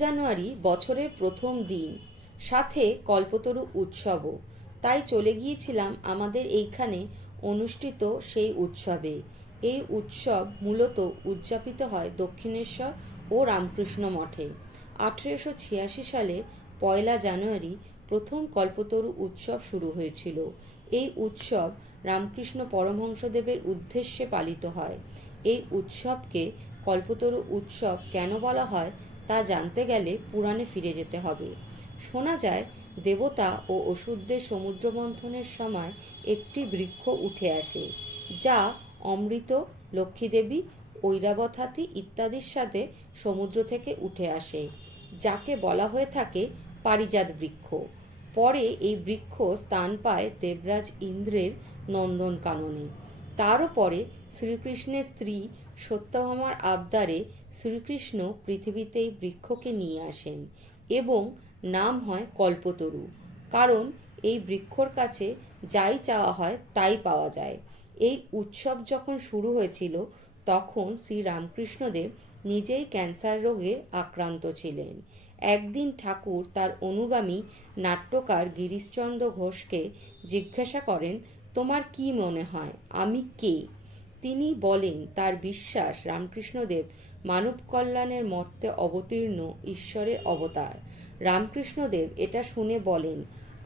জানুয়ারি বছরের প্রথম দিন, সাথে কল্পতরু উৎসবও। তাই চলে গিয়েছিলাম আমাদের এইখানে অনুষ্ঠিত সেই উৎসবে। এই উৎসব মূলত উদযাপিত হয় দক্ষিণেশ্বর ও রামকৃষ্ণ মঠে। 1886 সালের 1 জানুয়ারি প্রথম কল্পতরু উৎসব শুরু হয়েছিল। এই উৎসব রামকৃষ্ণ পরমহংসদেবের উদ্দেশ্যে পালিত হয়। এই উৎসবকে কল্পতরু উৎসব কেন বলা হয় তা জানতে গেলে পুরাণে ফিরে যেতে হবে। শোনা যায়, দেবতা ও অসুরদের সমুদ্র মন্থনের সময় একটি বৃক্ষ উঠে আসে, যা অমৃত, লক্ষ্মীদেবী, ঐরাবত হাতি ইত্যাদির সাথে সমুদ্র থেকে উঠে আসে, যাকে বলা হয়ে থাকে পারিজাত বৃক্ষ। পরে এই বৃক্ষ স্থান পায় দেবরাজ ইন্দ্রের নন্দনকাননে। তারও পরে শ্রীকৃষ্ণের স্ত্রী সত্যভামার আবদারে শ্রীকৃষ্ণ পৃথিবীতে এই বৃক্ষকে নিয়ে আসেন এবং নাম হয় কল্পতরু, কারণ এই বৃক্ষর কাছে যাই চাওয়া হয় তাই পাওয়া যায়। এই উৎসব যখন শুরু হয়েছিল তখন শ্রী রামকৃষ্ণদেব নিজেই ক্যান্সার রোগে আক্রান্ত ছিলেন। একদিন ঠাকুর তার অনুগামী নাট্যকার গিরিশচন্দ্র ঘোষকে জিজ্ঞাসা করেন, তোমার কি মনে হয় আমি কে? তিনি বলেন তার বিশ্বাস রামকৃষ্ণদেব মানব কল্যাণের মর্তে অবতীর্ণ ঈশ্বরের অবতার। রামকৃষ্ণদেব এটা শুনে বলেন,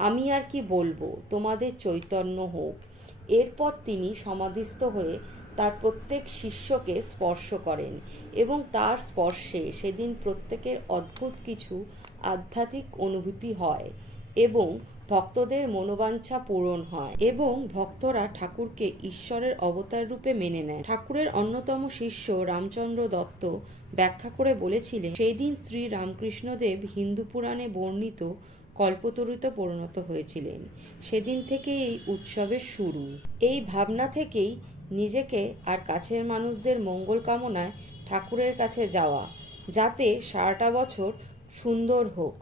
আমি আর কি বলবো, তোমাদের চৈতন্য হোক। এরপর তিনি সমাধিস্থ হয়ে তার প্রত্যেক শিষ্যকে স্পর্শ করেন এবং তার স্পর্শে সেদিন প্রত্যেকের অদ্ভুত কিছু আধ্যাত্মিক অনুভূতি হয় এবং ভক্তদের মনোবাঞ্ছা পূরণ হয় এবং ভক্তরা ঠাকুরকে ঈশ্বরের অবতার রূপে মেনে নেয়। ঠাকুরের অন্যতম শিষ্য রামচন্দ্র দত্ত ব্যাখ্যা করে বলেছিলেন, সেই দিন শ্রী রামকৃষ্ণদেব হিন্দু পুরাণে বর্ণিত কল্পতরুতে পরিণত হয়েছিলেন। সেদিন থেকে এই উৎসবের শুরু। এই ভাবনা থেকেই নিজেকে আর কাছের মানুষদের মঙ্গল কামনায় ঠাকুরের কাছে যাওয়া, যাতে সারাটা বছর সুন্দর হোক।